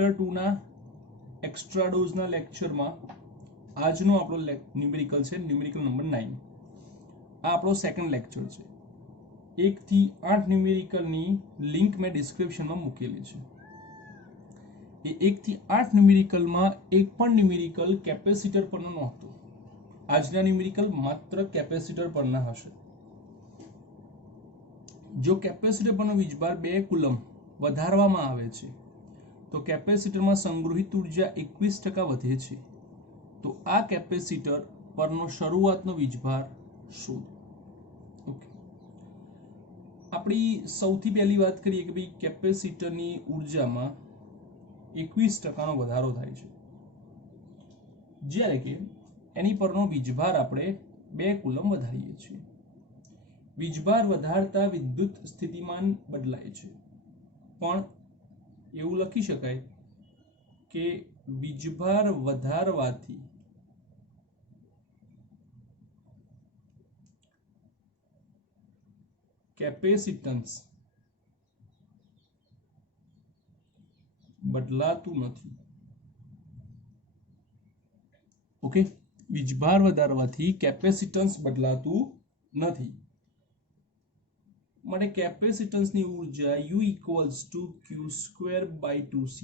Chapter 2 ના extra ડોઝના લેક્ચરમાં આજનો આપણો ન્યુમેરિકલ છે ન્યુમેરિકલ નંબર 9. આ આપણો સેકન્ડ લેક્ચર છે. 1 થી 8 ન્યુમેરિકલની લિંક મેં ડિસ્ક્રિપ્શનમાં મૂકેલી છે. એ 1 થી 8 ન્યુમેરિકલમાં એક પણ ન્યુમેરિકલ કેપેસિટર પરનો નહોતો. આજના ન્યુમેરિકલ માત્ર કેપેસિટર પરના હશે. જો કેપેસિટર પરનો વીજભાર 2 કુલમ વધારવામાં આવે છે તો કેપેસિટરમાં સંગ્રહિત ઉર્જા 21% વધે છે. તો આ કેપેસિટર પરનો શરૂઆતનો વીજભાર શોધો. ઓકે, આપણી સૌથી પહેલી વાત કરીએ કે ભાઈ કેપેસિટરની ઉર્જામાં 21%નો વધારો થાય છે, જ્યારે કે એની પરનો વીજભાર આપણે 2 કુલમ વધારીએ છીએ. વીજભાર વધારતા વિદ્યુત સ્થિતિમાન બદલાય છે, પણ એવું લખી શકાય કે વીજભાર વધારવાથી કેપેસિટન્સ બદલાતું નથી. ઓકે, વીજભાર વધારવાથી કેપેસિટન્સ બદલાતું નથી. માટે કેપેસિટન્સની ઉર્જા U = Q²/2C,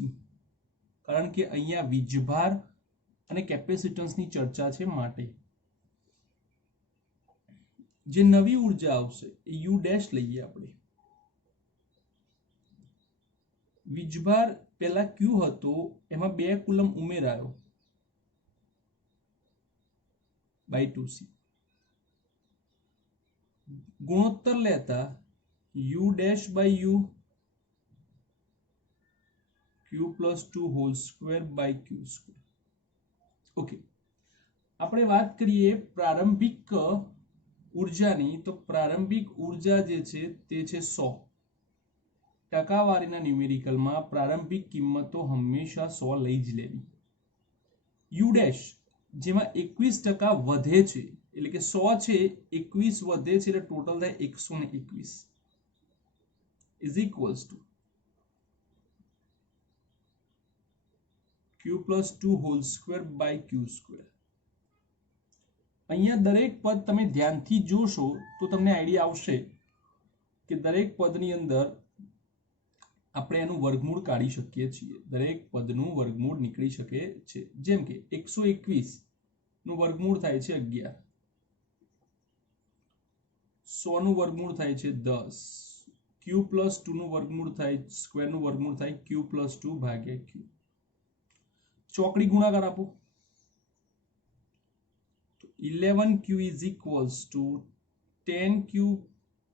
કારણ કે અહીંયા વીજભાર અને કેપેસિટન્સની ચર્ચા છે. માટે જે નવી ઉર્જા આવશે એ U' લઈએ આપણે. વીજભાર પહેલા Q હતો, એમાં 2 કુલમ ઉમેરાયો /2C. ગુણોત્તર લેતા U'/U Q+2² ઓકે, આપણે વાત કરીએ પ્રારંભિક ઉર્જાની, તો પ્રારંભિક ઉર્જા જે છે તે છે 100. ટકાવારીના ન્યુમેરિકલમાં પ્રારંભિક કિંમતો હંમેશા 100 લઈ જ લેવી. U' જેમાં 21% વધે છે, એટલે કે 100 છે 21 વધે છે એટલે ટોટલ થાય 121 = Q+2² અહીંયા દરેક પદ તમે ધ્યાનથી જોશો તો તમને આઈડિયા આવશે કે દરેક પદની અંદર આપણે એનું વર્ગમૂળ કાઢી શકીએ છીએ. દરેક પદનું વર્ગમૂળ નીકળી શકે છે. જેમ કે 121 નું વર્ગમૂળ થાય છે 11, 100 નું વર્ગમૂળ થાય છે 10, Q+2 નું વર્ગમૂળ થાય સ્ક્વેરનું વર્ગમૂળ થાય Q+2/Q. ચોકડી ગુણાકાર આપો તો 11Q = 10Q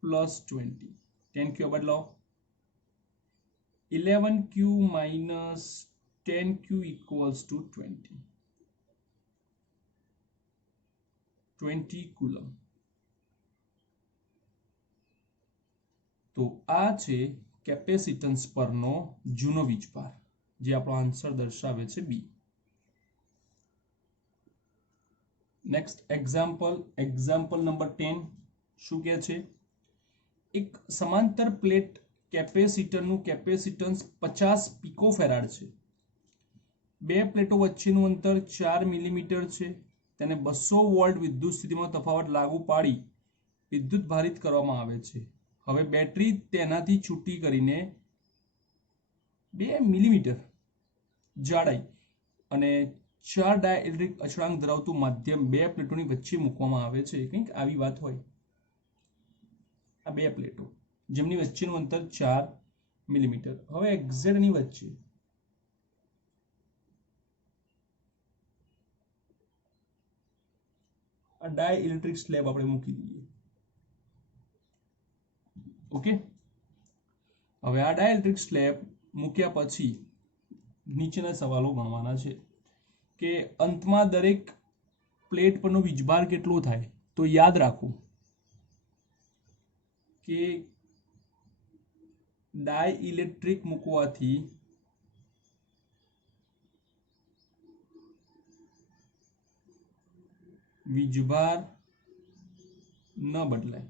+ 20. 10Q બદલાવો, 11Q - 10Q = 20 કુલમ. તો આ છે કેપેસિટન્સ પરનો જૂનો વીજભાર, જે આપણો આન્સર દર્શાવે છે B. નેક્સ્ટ એક્ઝામ્પલ નંબર 10 શું કહે છે? એક સમાંતર પ્લેટ કેપેસિટરનું કેપેસિટન્સ 50 પિકોફેરાડ છે. 2 પ્લેટો વચ્ચેનું અંતર 4 મિલીમીટર છે. તેને 200 વોલ્ટ વિદ્યુત સ્થિતિમાં તફાવત લાગુ પાડી વિદ્યુત ભારિત કરવામાં આવે છે. હવે બેટરી તેનાથી છૂટી કરીને 2 મિલીમીટર જાડાઈ અને 4 ડાયઇલેક્ટ્રિક અચળાંક ધરાવતું માધ્યમ 2 પ્લેટોની વચ્ચે મૂકવામાં આવે છે. કંઈક આવી વાત હોય. આ 2 પ્લેટો જેમની વચ્ચેનું અંતર 4 મિલીમીટર. હવે એક્ઝેટ ની વચ્ચે આ ડાયઇલેક્ટ્રિક સ્લેબ આપણે મૂકી દઈએ. ઓકે, હવે આ ડાયઇલેક્ટ્રિક સ્લેબ મૂક્યા પછી નીચેના સવાલો ગણવાના છે કે અંતમાં દરેક પ્લેટ પરનો વીજભાર કેટલો થાય. તો યાદ રાખો કે ડાયઇલેક્ટ્રિક મૂકવાથી વીજભાર ન બદલાય.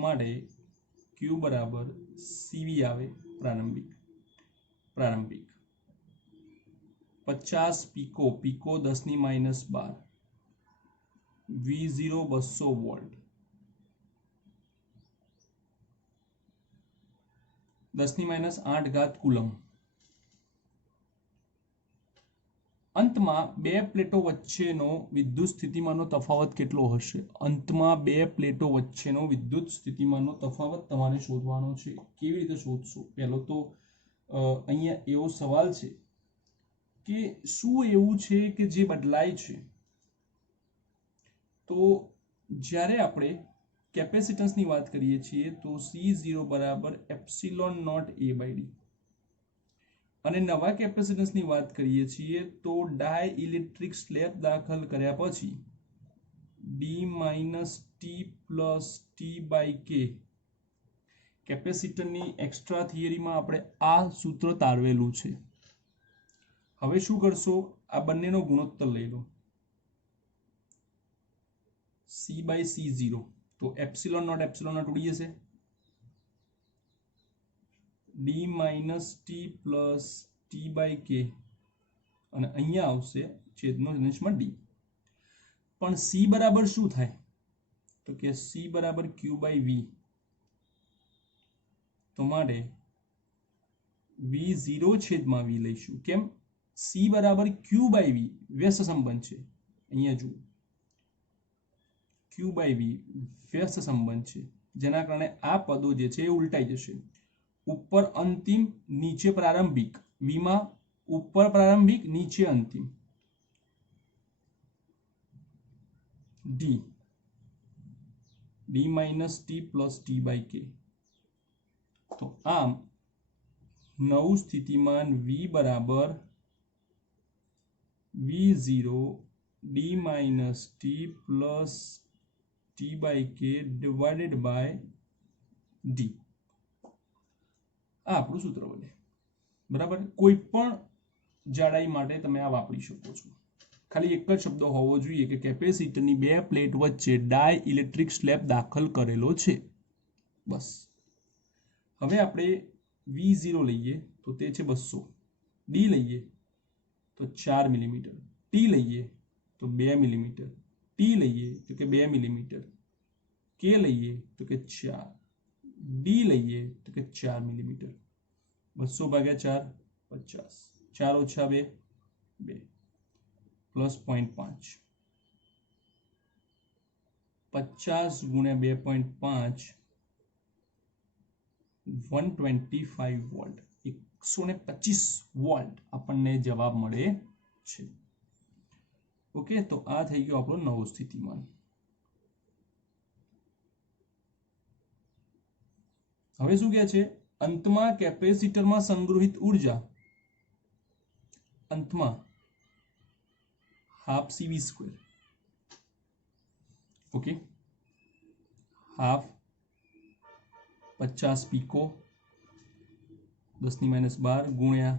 માટે Q = CV આવે. प्रारंभिक प्रारंभिक 50 pico pico 10⁻12 V0 200 volt 10⁻8 coulomb અંતમાં બે પ્લેટો વચ્ચેનો વિદ્યુત સ્થિતિમાનનો તફાવત કેટલો હશે અંતમાં બે પ્લેટો વચ્ચેનો વિદ્યુત સ્થિતિમાનનો તફાવત તમારે શોધવાનો છે કેવી રીતે શોધશો પહેલો તો અહીંયા એવો સવાલ છે કે શું એવું છે કે જે બદલાય છે તો જ્યારે આપણે કેપેસિટન્સની વાત કરીએ છીએ તો C0 બરાબર epsilon not A by D અને નવા કેપેસિટન્સની વાત કરીએ છીએ તો ડાય ઇલેક્ટ્રિક સ્લેબ દાખલ કર્યા પછી D minus T plus T by K કેપેસિટરની એક્સ્ટ્રા થિયરીમાં આપણે આ સૂત્ર તારવેલું છે હવે શું કરશો આ બંનેનો ગુણોત્તર લઈ લો C બાય C0 તો એપ્સિલોન નોટ ઉડી જશે D minus T plus T by K અને અહીંયા આવશે છેદનો નિશમાં D પણ C બરાબર શું થાય તો કે C બરાબર Q બાય V તો માટે V0 છેદમાં V લઈશું કેમ C બરાબર Q બાય V વ્યસ્ત સંબંધ છે અહીંયા જુઓ Q બાય V વ્યસ્ત સંબંધ છે જેના કારણે આ પદો જે છે એ ઉલટાઈ જશે ऊपर अंतिम नीचे प्रारंभिक वीमा ऊपर प्रारंभिक नीचे अंतिम D D minus T plus T by K तो आम नव स्थितिमान V बराबर V0 D minus T plus T by K divided by D આ આપણું સૂત્ર બને બરાબર કોઈ પણ જાડાઈ માટે તમે આ વાપરી શકો છો ખાલી એક જ શબ્દ હોવો જોઈએ કે કેપેસિટરની બે પ્લેટ વચ્ચે ડાય ઇલેક્ટ્રિક સ્લેબ દાખલ કરેલો છે બસ હવે આપણે V0 લઈએ તો તે છે 200 D લઈએ તો 4 મિલીમીટર T લઈએ તો 2 મિલીમીટર T લઈએ તો કે 2 મિલીમીટર K લઈએ તો કે 4 D લઈએ તો કે 4 મિલીમીટર 200 ભાગ્યા 4 50 4 ઓછા 2 2 પ્લસ 0.5 50 ગુણ્યા 2.5 125 વોલ્ટ 125 વોલ્ટ આપણને જવાબ મળે છે ઓકે તો આ થઈ ગયો આપણો નવો સ્થિતિમાન હવે શું કહે છે અંતમાં કેપેસિટરમાં સંગ્રહિત ઊર્જા અંતમાં half CV² okay half 50 pico 10⁻12 ગુણ્યા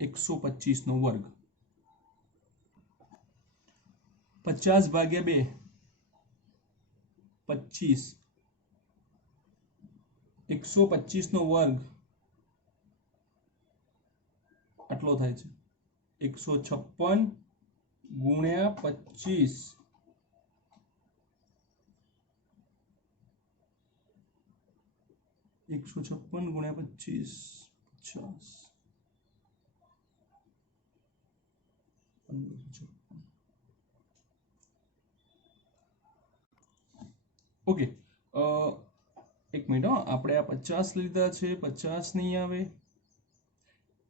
125 નો વર્ગ 50 ભાગ્યા 2 25 125 નો વર્ગ આટલો થાય છે 156 ગુણ્યા 25 156 ગુણ્યા 25 50 ઓકે एक मिनट આપણે આ 50 લીધા છે 50 नहीं आवे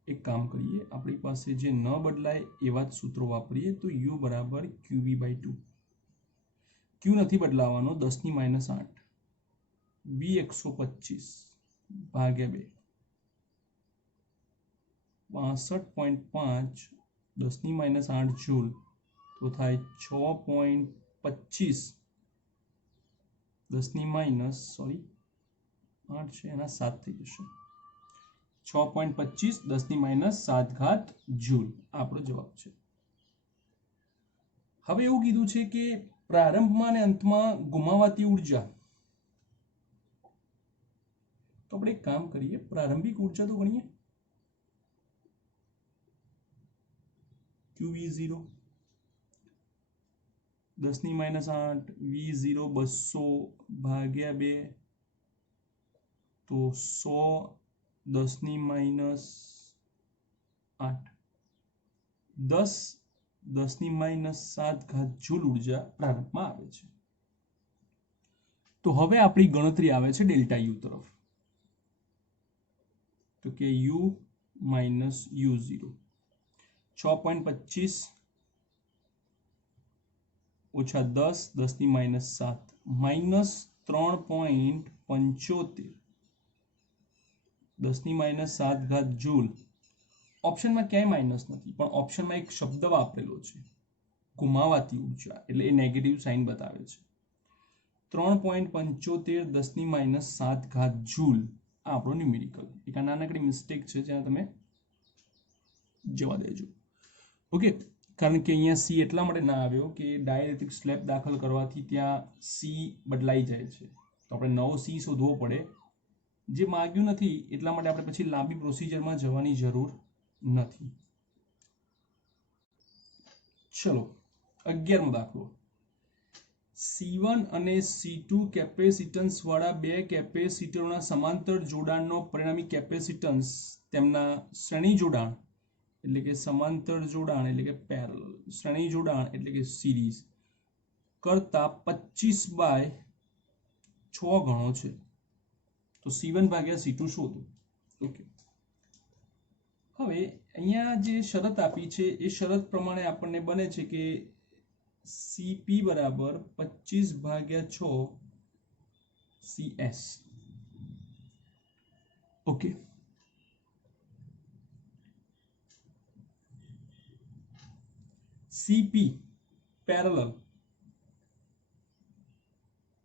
एक काम करिए अपनी पास जे न बदलाय एवा सूत्रों वापरीए तो u बराबर qv/2 q नहीं बदलावानो 10⁻8 v 125 भाग्या 2 62.5 10⁻8 जूल तो थाय 6.25 8 છે એના 7 થઈ જશે 6.25 10⁻7 ઘાત જૂલ આપણો જવાબ છે હવે એવું કીધું છે કે પ્રારંભમાં અને અંતમાં ગુમાવાતી ઊર્જા तो આપણે એક કામ કરીએ, પ્રારંભિક ઊર્જા તો ગણીએ QV0 10⁻8 V0 200 ભાગ્યા 2 તો 100 10⁻8 10 10⁻7 જૂલ ઉર્જા પ્રારંભમાં આવે છે। તો હવે આપણી ગણતરી આવે છે ડેલ્ટા યુ તરફ, તો કે U માઇનસ U0 6.25 ઓછા 10 10⁻7 માઇનસ 3.75 10⁻7 જૂલ। ઓપ્શનમાં ક્યાંય માઇનસ નથી, પણ ઓપ્શનમાં એક શબ્દ વાપરેલો છે ગુમાવાતી ઉર્જા, એટલે એ નેગેટિવ સાઇન બતાવે છે। 3.75 10⁻7 જૂલ આ આપણો ન્યુમેરિકલ, એક નાનકડી મિસ્ટેક છે જ્યાં તમે જવા દેજો। ઓકે, કારણ કે અહીંયા સી એટલા માટે ના આવ્યો કે ડાઇલેક્ટ્રિક સ્લેબ દાખલ કરવાથી ત્યાં સી બદલાઈ જાય છે, તો આપણે નવો સી શોધવો પડે, જે માંગ્યું નથી એટલા માટે આપણે પછી લાંબી પ્રોસિજરમાં જવાની જરૂર નથી। ચલો 11મો દાખલો, C1 અને C2 કેપેસિટન્સ વાળા બે કેપેસિટરોના સમાંતર જોડાણનો પરિણામી કેપેસિટન્સ તેમના શ્રેણી જોડાણ એટલે કે સમાંતર જોડાણ એટલે કે પેરેલલ, શ્રેણી જોડાણ એટલે કે સિરીઝ કરતા 25/6 ગણો છે। તો C1 ભાગ્યા C2 શોધો। ઓકે, હવે અહીંયા જે શરત આપી છે એ શરત પ્રમાણે આપણને બને છે કે CP બરાબર 25/6 CS। Okay, CP parallel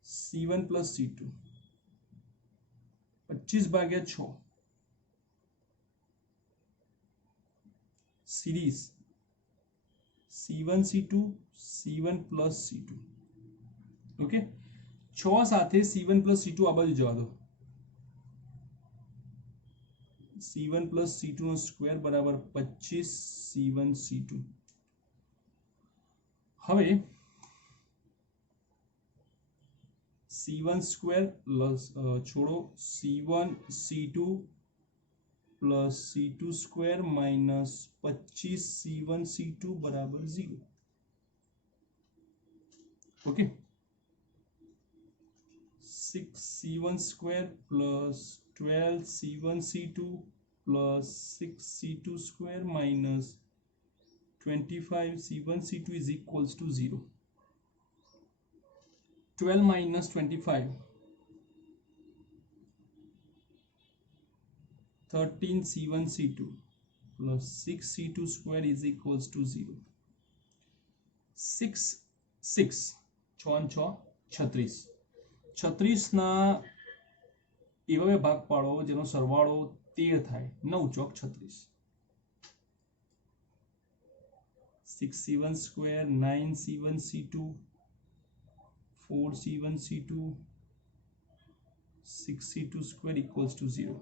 C1 plus C2 25/6 series C1 C2 C1 plus C2। Okay, 6 સાથે C1 plus C2 આ બાજુ જવા દો, C1 plus C2 નો સ્ક્વેર બરાબર 25 C1 C2। હવે C1 સ્ક્વેર પ્લસ છોડો C1 C2 plus C2 square minus 25 C1 C2 बराबर 0। Okay, 6 C1 square plus 12 C1 C2 plus 6 C2 square minus 25 C1 C2 is equals to 0। 12 minus 25 13 C1 C2 plus 6 C2 square is equals to 0। 6 6 6 36 36 ના એવા બે ભાગ પાડો જેનો સરવાળો 13 થાય, 9 ચોક 36। 6 C1 square 9 C1 C2 4 C1 C2 6 C2 square equals to 0।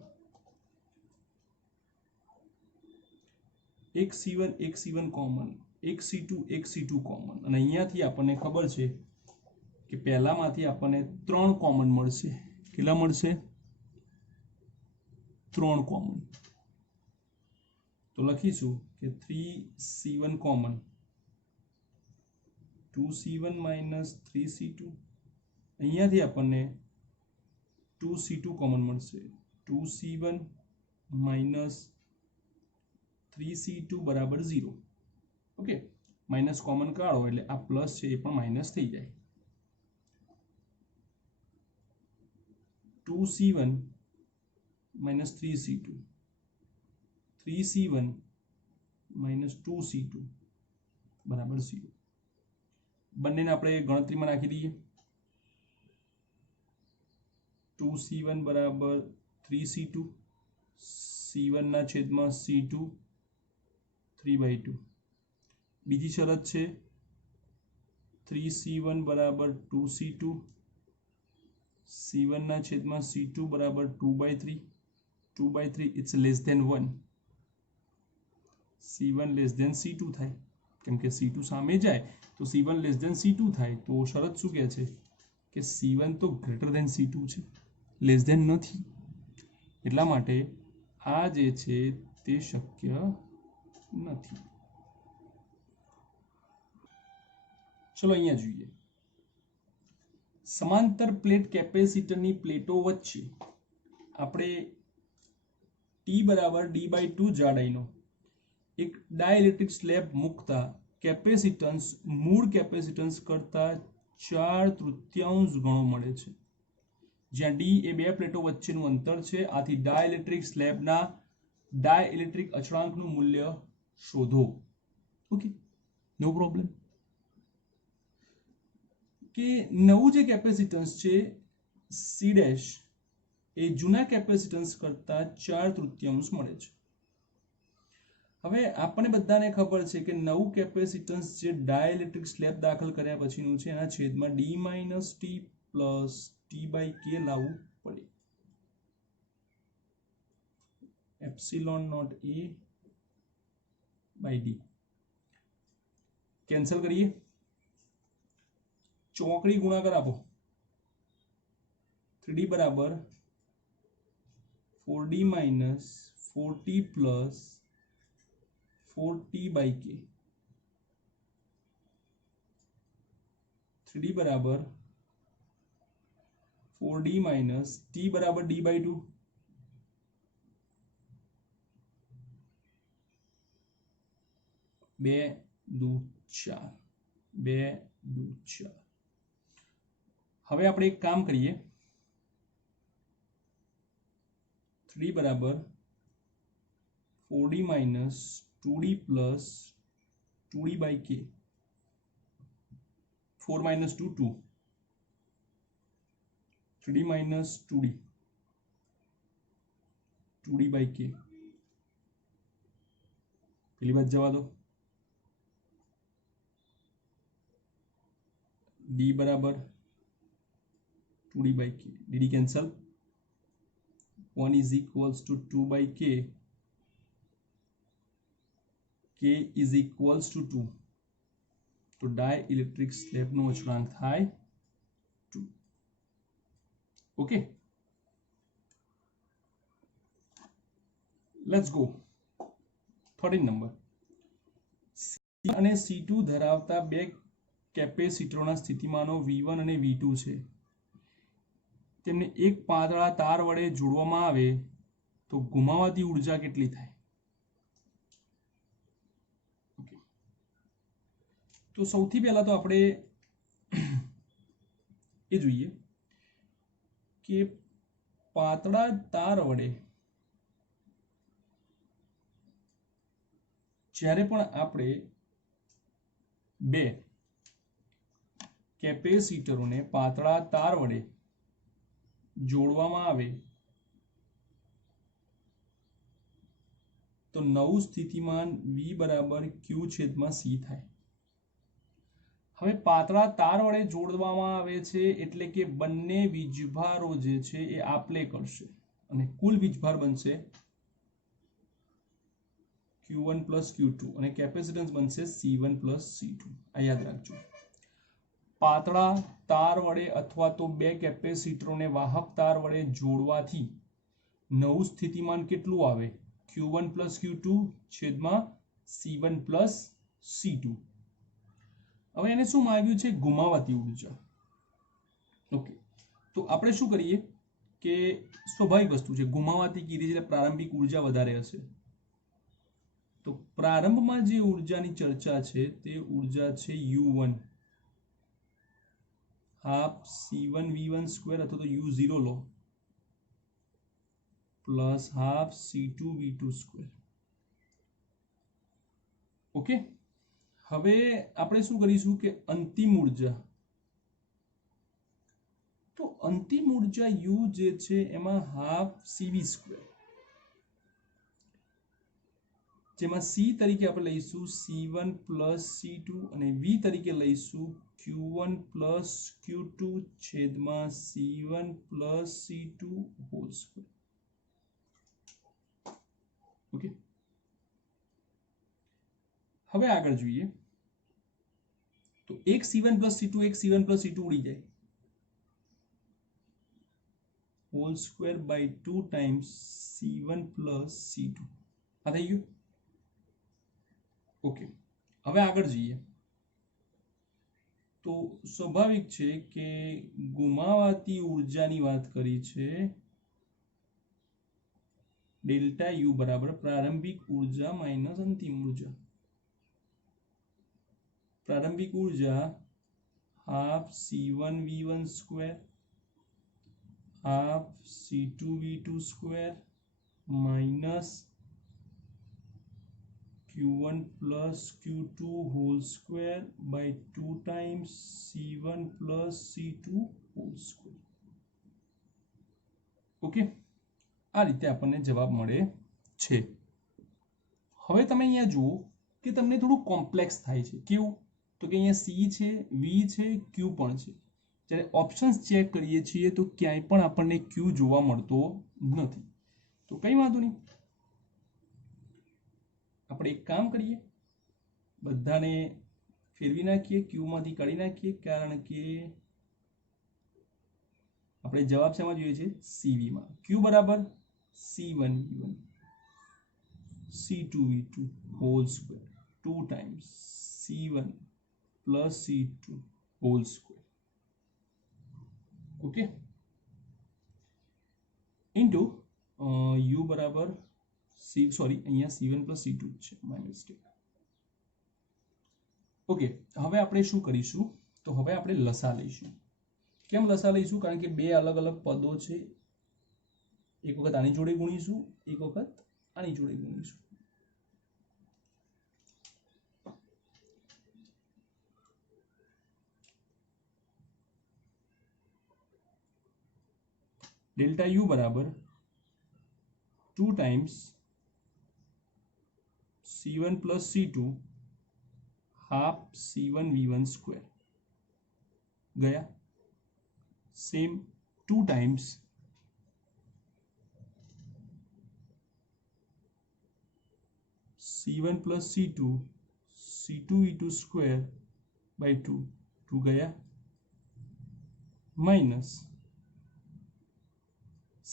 एक C1 common, एक C2 कॉमन, અને અહીંયાથી આપણને ખબર છે કે પહેલામાંથી આપણને 3 કોમન મળશે। કેટલા મળશે? 3 કોમન। તો લખીશું કે 3C1 common 2C1 minus 3C2, અહીંયાથી આપણને 2C2 કોમન મળશે, 2C1 minus 3C2 बराबर 0। ओके, माइनस कॉमन काढो એટલે આ પ્લસ છે એ પણ માઈનસ થઈ જાય। 2C1 minus 3C2 3C1 minus 2C2 બરાબર 0। બંનેને આપણે ગણતરીમાં નાખી દઈએ। 2C1 બરાબર 3C2 C1 ના છેદમાં C2 3/2। બીજી શરત છે 3C1 બરાબર 2C2 C1 ના છેદમાં C2 બરાબર 2/3. 2/3 it's less than 1. C1 less than C2 થાય, કેમ કે C2 સામે જાય તો C1 લેસ ધેન C2 થાય. તો શરત શું કહે છે કે C1 તો ગ્રેટર ધેન C2 છે, લેસ ધેન નથી. એટલા માટે આ જે છે તે શક્ય નથી. ચલો અહીંયા જોઈએ. સમાંતર પ્લેટ કેપેસિટરની પ્લેટો વચ્ચે આપણે T બરાબર D/2 જાડાઈનો એક ડાઇલેક્ટ્રિક સ્લેબ મૂકતા કેપેસિટન્સ મૂળ કેપેસિટન્સ કરતા 4/3 ગણો મળે છે, જ્યાં D એ બે પ્લેટો વચ્ચેનું અંતર છે. આથી ડાઇલેક્ટ્રિક સ્લેબના ડાઇલેક્ટ્રિક અચળાંકનું મૂલ્ય શોધો. ઓકે, નો પ્રોબ્લેમ. કે નવું જે કેપેસિટન્સ છે C' એ જૂના કેપેસિટન્સ કરતા 4/3 મળે છે. હવે આપણે બધાને ખબર છે કે નવું કેપેસિટન્સ જે ડાઇલેક્ટ્રિક સ્લેબ દાખલ કર્યા પછીનું છે એના છેદમાં D - T પ્લસ T/K લાવવું પડે. ε0 A/D કેન્સલ કરીએ. ચોકડી ગુણાકાર આપો. 3D બરાબર 4D - 4T plus 4T/K. 3D બરાબર 4D - T બરાબર D/2. 2 દુ 4. 2 દુ 4. હવે આપણે એક કામ કરીએ. 3D બરાબર 4D - 2D plus 2D/K. 4 - 2 2. 3D - 2D 2D/K. પેલી બાજુ જવા દો. D બરાબર 2D/K. DD cancel. 1 is equals to 2/K. K is equals to 2. તો ડાઇલેક્ટ્રિક સ્લેબનો અચળાંક થાય 2. Okay, let's go. 13 number. C અને C2 ધરાવતા બે કેપેસિટરોના સ્થિતિમાનો V1 અને V2 છે. તેમને એક પાતળા તાર વડે જોડવામાં આવે તો ગુમાવાતી ઉર્જા કેટલી થાય? ઓકે, તો સૌથી પહેલા તો આપણે એ જોઈએ કે પાતળા તાર વડે જ્યારે પણ આપણે બે કેપેસિટરોને પાતળા તાર વડે જોડવામાં આવે તો નવું સ્થિતિમાન V બરાબર Q છેદમાં C થાય. હવે પાતળા તાર વડે જોડવામાં આવે છે એટલે કે બંને વીજભારો જે છે એ આપલે કરશે અને કુલ વીજભાર બનશે Q1 પ્લસ Q2 અને કેપેસિટન્સ બનશે C1 પ્લસ C2. આ યાદ રાખજો. પાતળા તાર વડે અથવા તો બે કેપેસિટરોને વાહક તાર વડે જોડવાથી નવું સ્થિતિમાન કેટલું આવે? Q1 પ્લસ Q2 છેદમાં C1 પ્લસ C2. હવે એને શું માંગ્યું છે? ગુમાવાતી ઉર્જા. ઓકે, તો આપણે શું કરીએ કે સ્વાભાવિક વસ્તુ છે, ગુમાવાતી કીધી એટલે પ્રારંભિક ઉર્જા વધારે હશે. તો પ્રારંભમાં જે ઉર્જાની ચર્ચા છે તે ઉર્જા છે U1 half C1 V1 square અથવા તો U0 લો plus half C2 V2 square. Okay, હવે આપણે શું કરીશું કે અંતિમ ઉર્જા, તો અંતિમ ઉર્જા U જે છે એમાં હાફ CV સ્ક્વેર જેમાં C તરીકે આપણે લઈશું C1 પ્લસ C2 અને V તરીકે લઈશું Q1 પ્લસ Q2 છેદમાં C1 plus C2 whole square. Okay, હવે આગળ જોઈએ તો એક C1 પ્લસ C2 એક C1 પ્લસ C2 ઉડી જાય, whole square by 2 times C1 plus C2. આ થઈ ગયું. ઓકે, હવે આગળ જઈએ તો સ્વાભાવિક છે કે ગુમાવાતી ઉર્જાની વાત કરી છે. ડેલ્ટા યુ બરાબર પ્રારંભિક ઉર્જા માઇનસ અંતિમ ઉર્જા. પ્રારંભિક ઉર્જા half C1 V1 square half C2 V2 square minus Q1 plus Q2 whole square by 2 times C1 plus C2 whole square. Okay, આ રીતે આપણને જવાબ મળે છે. હવે તમે અહીંયા જુઓ કે તમને થોડું કોમ્પ્લેક્સ થાય છે. કેવું? તો કે અહીંયા C છે, V છે, Q પણ છે. જ્યારે ઓપ્શન્સ ચેક કરીએ છીએ તો ક્યાંય પણ આપણને Q જોવા મળતો નથી. તો કંઈ વાંધો નહીં, આપણે એક કામ કરીએ, બધાને ફેરવી નાખીએ, Q માંથી કાઢી નાખીએ, કારણ કે આપણે જવાબ શેમાં જોઈએ છે? CV માં. Q બરાબર C1 V1 C2 V2 whole square 2 times C1 plus C2 whole square. Okay, into U બરાબર સોરી અહીંયા C1 પ્લસ C2 છે, માય મિસ્ટેક. ઓકે, હવે આપણે શું કરીશું? તો હવે આપણે લસા લઈશું. કેમ લસા લઈશું? કારણ કે બે અલગ અલગ પદો છે. એક વખત આની જોડે ગુણીશું, એક વખત આની જોડે ગુણીશું. ડેલ્ટા યુ બરાબર 2 times C1 plus C2 half C1 V1 square ગયા. Same 2 times C1 plus C2 C2 V2 square by 2 2 गया minus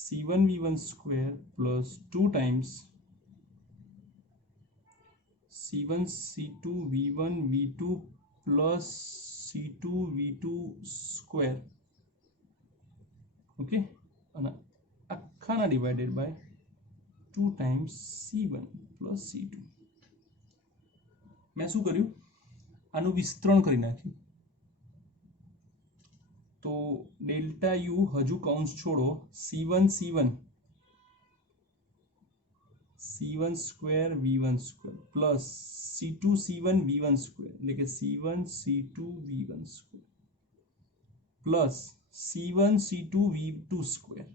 C1 V1 square plus 2 times C1 C2 V1 V2 plus C2 V2 square. Okay, and akhana divided by 2 times C1 plus C2. मैं શું કર્યું? આનું વિસ્તરણ કરી નાખ્યું. તો delta you હજુ કૌંસ છોડો, C1 C1 C1 square V1 square plus C2 C1 V1 square એટલે કે C1 C2 V1 square plus C1 C2 V2 square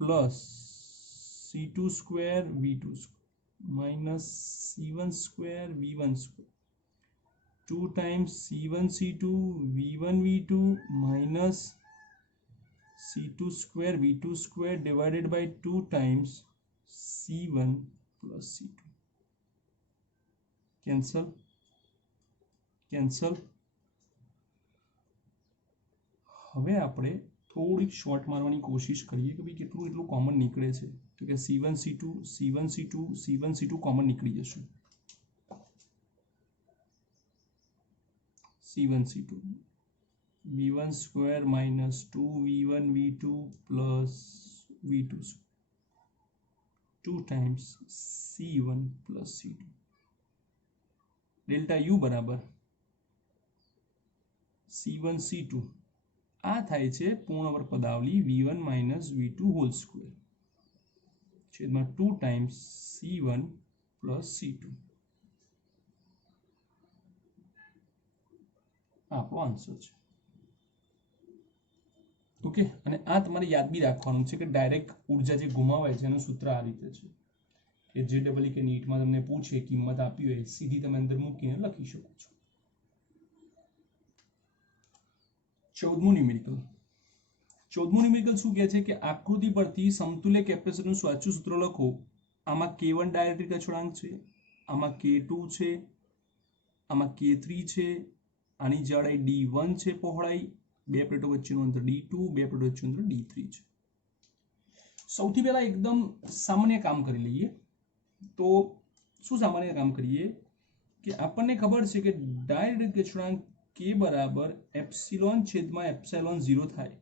plus C2 square V2 square minus C1 square V1 square 2 times C1 C2 V1 V2 minus C2 square V2 square divided by 2 times C1 plus C2. Cancel. હવે આપણે થોડીક short મારવાની કોશિશ કરીએ કે ભાઈ કેટલું એટલું કોમન નીકળે છે. તો કે C1 C2 C1 C2 C1 C2 common નીકળી જશે. C1 C2 V1 square minus 2 V1 V2 plus V2 2 times C1 plus C2. Delta U बराबर C1 C2 आ थाय छे पूर्णवर्ग पदावली V1 minus V2 whole square छेदમાં 2 times C1 plus C2. આપણો answer છે. Okay, અને આ તમારે યાદ બી રાખવાનું છે કે ડાયરેક્ટ ઉર્જા જે ગુમાવાય છે એનું સૂત્ર આ રીતે છે કે જે ડબલ કે નીટમાં તમને પૂછે કિંમત આપી હોય સીધી તમે અંદર મૂકીને લખી શકો છો. 14મું ન્યુમેરિકલ. 14મું ન્યુમેરિકલ શું કહે છે કે આકૃતિ પરથી સમતુલ્ય કેપેસિટરનું સાચું સૂત્ર લખો. આમાં K1 ડાયલેક્ટ્રિક અચળાંક છે, આમાં K2 છે, આમાં K3 છે, આની જાડાઈ D1 છે, પહોળાઈ, બે પ્લેટો વચ્ચેનું અંતર D2, બે પ્લેટો વચ્ચેનું અંતર D3 છે. સૌથી પહેલા એકદમ સામાન્ય કામ કરી લઈએ. તો શું સામાન્ય કામ કરીએ કે આપણને ખબર છે કે ડાયલેક્ટ્રિક અચળાંક K બરાબર એપ્સિલોન છેદમાં એપ્સિલોન 0 થાય.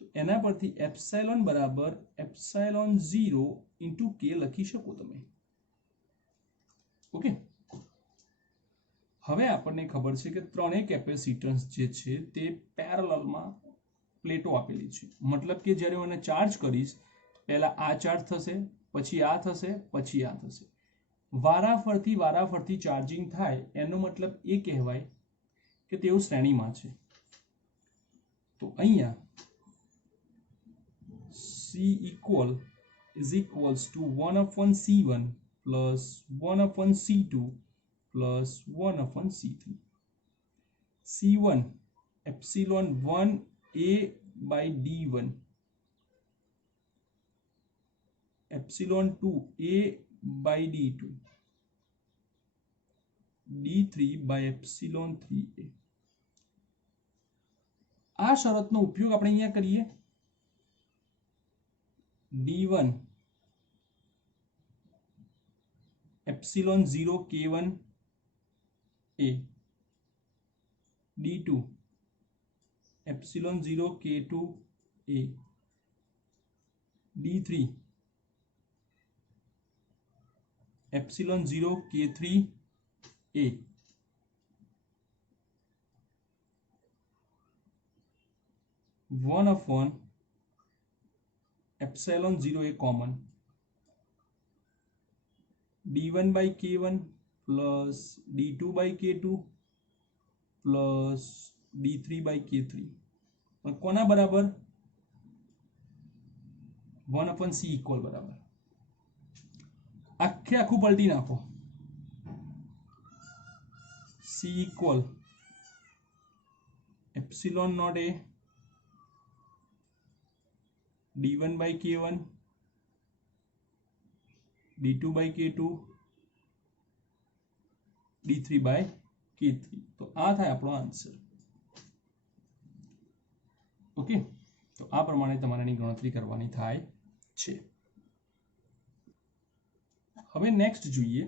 તો એના પરથી એપ્સિલોન બરાબર એપ્સિલોન 0 ઇન્ટુ K લખી શકો તમે. ઓકે, હવે આપણને ખબર છે કે ત્રણેય કેપેસિટન્સ જે છે તે પેરેલલમાં પ્લેટો આપેલી છે. મતલબ કે જ્યારે હું એને ચાર્જ કરીશ પહેલા આ ચાર્જ થશે, પછી આ થશે, પછી આ થશે. વારાફરતી ચાર્જિંગ થાય એનો મતલબ એ કહેવાય કે તેઓ શ્રેણીમાં છે. તો અહીંયા C is equals to 1/C1 plus 1/C2 plus 1/C3. C1 epsilon 1 A by D1, epsilon 2 A by D2, D3 by epsilon 3A. આ શરતનો ઉપયોગ આપણે અહીંયા કરીએ. D1 epsilon 0 K1 A, D2 epsilon 0 K2 A, D3 epsilon 0 K3 A. One upon epsilon 0 A common, D1 by K1 plus D2 by K2 plus D3 by K3. કોના બરાબર? 1/C equal બરાબર. આખે આખું પલટી નાખો. C equal epsilon not A D1 by K1 D2 by K2 D3 by K3. તો આ થાય આપણો આન્સર. ઓકે, તો આ પ્રમાણે તમારે એની ગણતરી કરવાની થાય છે. હવે નેક્સ્ટ જોઈએ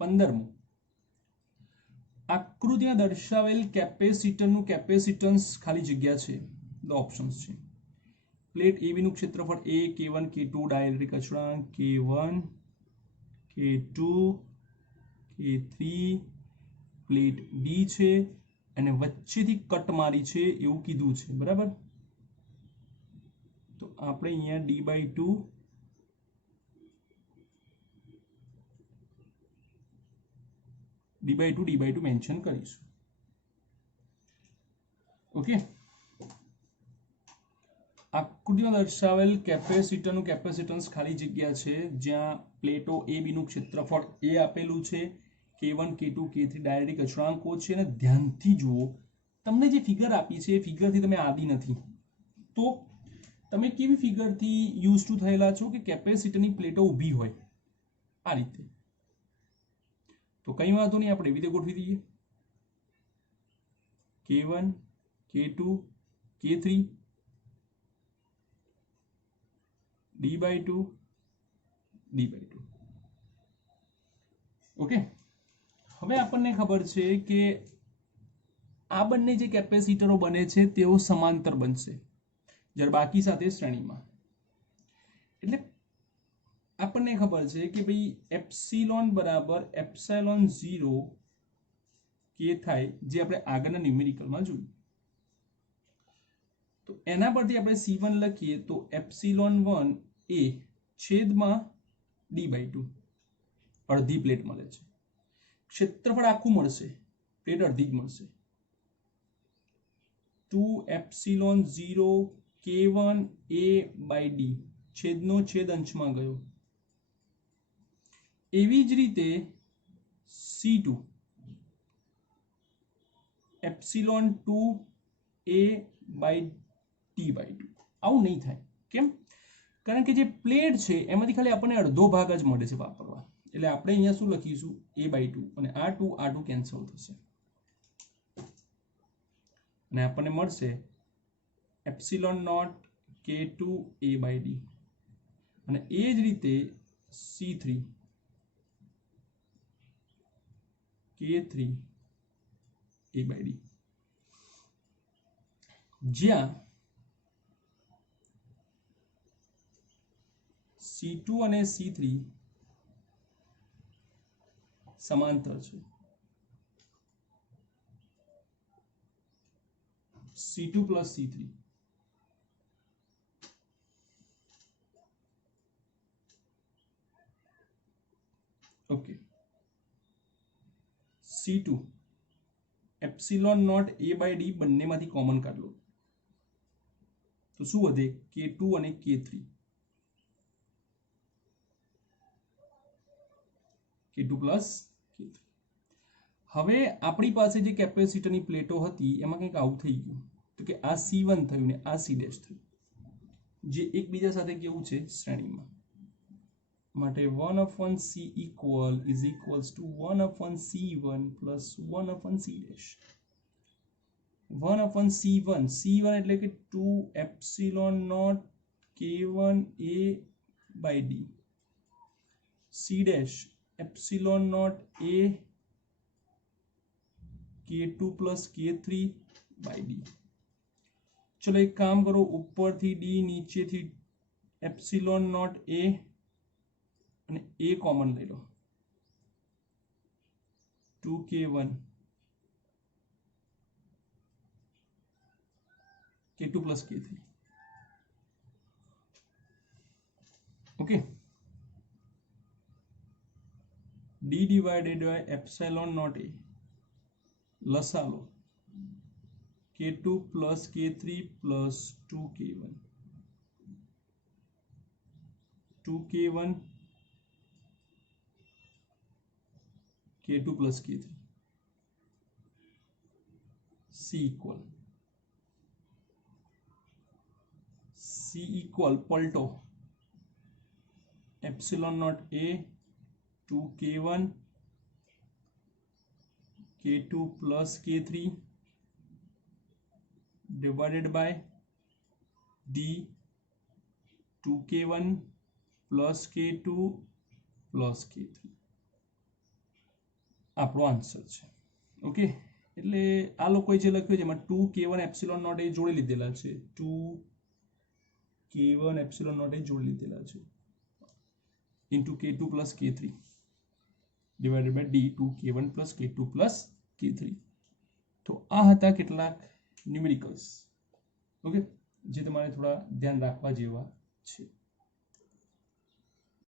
15મું. આકૃતિમાં દર્શાવેલ કેપેસિટરનું કેપેસિટન્સ ખાલી જગ્યા છે. ધ ઓપ્શન્સ છે. પ્લેટ AB નું ક્ષેત્રફળ A, K1, K2 ડાયલેક્ટ્રિક અચળાંક K1, K2, K3, plate D છે અને વચ્ચેથી કટ મારી છે એવું કીધું છે, બરાબર? તો આપણે અહીંયા D/2 મેન્શન કરીશું. ઓકે, આકૃતિમાં દર્શાવેલ કેપેસિટરનું કેપેસિટન્સ ખાલી જગ્યા છે જ્યાં પ્લેટો AB નું ક્ષેત્રફળ A આપેલું છે, K1, K2, K3 ડાયલેક્ટ્રિક અચળાંકો છે. અને ધ્યાનથી જુઓ, તમને જે ફિગર આપી છે એ ફિગરથી તમે આદી નથી. તો તમે કેવી ફિગરથી યુઝ ટુ થયેલા છો કે કેપેસિટરની પ્લેટો ઊભી હોય આ રીતે? તો કંઈ વાંધો નહીં, આપણે એવી રીતે ગોઠવી દઈએ. K1, K2, K3 D/2 D/2. Okay, હવે આપણને ખબર છે કે આ બંને જે કેપેસિટરો બને છે તેઓ સમાંતર બનશે જ્યારે બાકી સાથે શ્રેણીમાં. એટલે આપણને ખબર છે કે ભાઈ એપ્સિલોન બરાબર એપ્સિલોન 0 K થાય, જે આપણે આગળના ન્યુમેરિકલમાં જોયું. તો એના પરથી આપણે C1 લખીએ તો એપ્સિલોન 1 A છેદમાં D/2, અડધી પ્લેટ મળે છે. ક્ષેત્રફળ આખું મળશે, પ્લેટ અડધી જ મળશે. 2 epsilon 0 K1 A by D છેદનો છેદ અંશમાં ગયો. એવી જ રીતે C2 epsilon 2 A by T by 2. આવું નહીં થાય. કેમ? કારણ કે જે પ્લેટ છે એમાંથી ખાલી આપણને અડધો ભાગ જ મળે છે વાપરવા. એટલે આપણે અહીંયા શું લખીશું A by 2 અને આ 2 કેન્સલ થશે અને આપણને મળશે epsilon naught K2 A by D અને એ જ રીતે C3 K3 A by D જ્યાં C2 અને C3 સમાંતર છે. C2 plus C3 okay. C2 epsilon not A by D બંનેમાંથી કોમન કાઢ લો તો શું વધે K2 અને K3 K2 plus K3. હવે આપણી પાસે જે કેપેસિટરની પ્લેટો હતી એમાં કંઈક આવું થઈ ગયું તો કે આ C1 થયું ને આ C' થયું જે એકબીજા સાથે કેવું છે શ્રેણીમાં. માટે 1/C equal is equals to 1/C1 plus 1/C'. 1/C1 C1 એટલે કે 2 epsilon naught K1 A by D C' epsilon not A K2 plus K3 by D. चलो एक काम करो ऊपर थी D नीचे थी एप्सिलॉन नॉट A અને A कॉमन ले लो 2K1 K2 plus K3 okay. D divided by epsilon not A लसा लो K2 plus K3 plus 2K1 2K1 K2 plus K3 C equal पलटो epsilon not A 2K1 K2 plus K3 divided by D 2K1 plus K2 plus K3 આપણો answer છે. Okay એટલે આ લોકોએ જે લખ્યું છે એમાં 2K1 એપ્સિલોન નોટ એ જોડી લીધેલા છે 2K1 એપ્સિલોન નોટ એ જોડી લીધેલા છે into K2 plus K3 divided by D 2K1 plus K2 plus K3. તો આ હતા કેટલાક ન્યુમેરિકલ્સ ઓકે જે તમારે થોડા ધ્યાન રાખવા જેવા છે.